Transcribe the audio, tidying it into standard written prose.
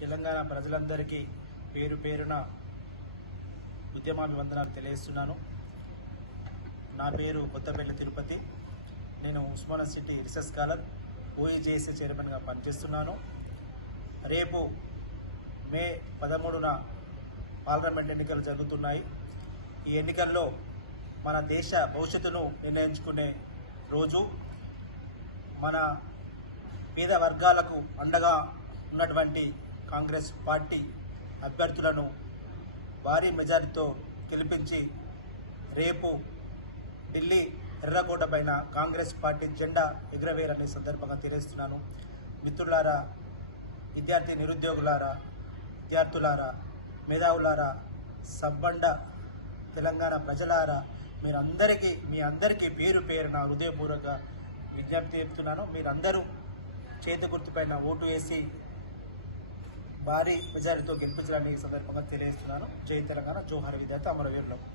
తెలంగాణ ప్రజలందరికీ పేరు పేరున ఉద్యమాభివందనాలు తెలియజేస్తున్నాను. నా పేరు కొత్తపల్లి తిరుపతి. నేను ఉస్మానియా సిటీ రీసెర్చ్ స్కాలర్, ఓఈజేఎస్ఏ చైర్మన్గా పనిచేస్తున్నాను. రేపు మే 13న పార్లమెంట్ ఎన్నికలు జరుగుతున్నాయి. ఈ ఎన్నికల్లో మన దేశ భవిష్యత్తును నిర్ణయించుకునే రోజు. మన పేద వర్గాలకు అండగా ఉన్నటువంటి కాంగ్రెస్ పార్టీ అభ్యర్థులను భారీ మెజారిటీతో గెలిపించి రేపు ఢిల్లీ ఎర్రకోట పైన కాంగ్రెస్ పార్టీ జెండా ఎగురవేయాలనే సందర్భంగా తెలియజేస్తున్నాను. మిత్రులారా, విద్యార్థి నిరుద్యోగులారా, విద్యార్థులారా, మేధావులారా, సబ్బండ తెలంగాణ ప్రజలారా, మీ అందరికీ పేరు పేరున హృదయపూర్వక విజ్ఞప్తి చెప్తున్నాను. మీరందరూ చేతి గుర్తుపైన ఓటు వేసి భారీ మెజారిటీతో గెలిపించాలని ఈ సందర్భంగా తెలియజేస్తున్నాను. జై తెలంగాణ, జోహార్ విద్యార్థి అమరవీరులకు.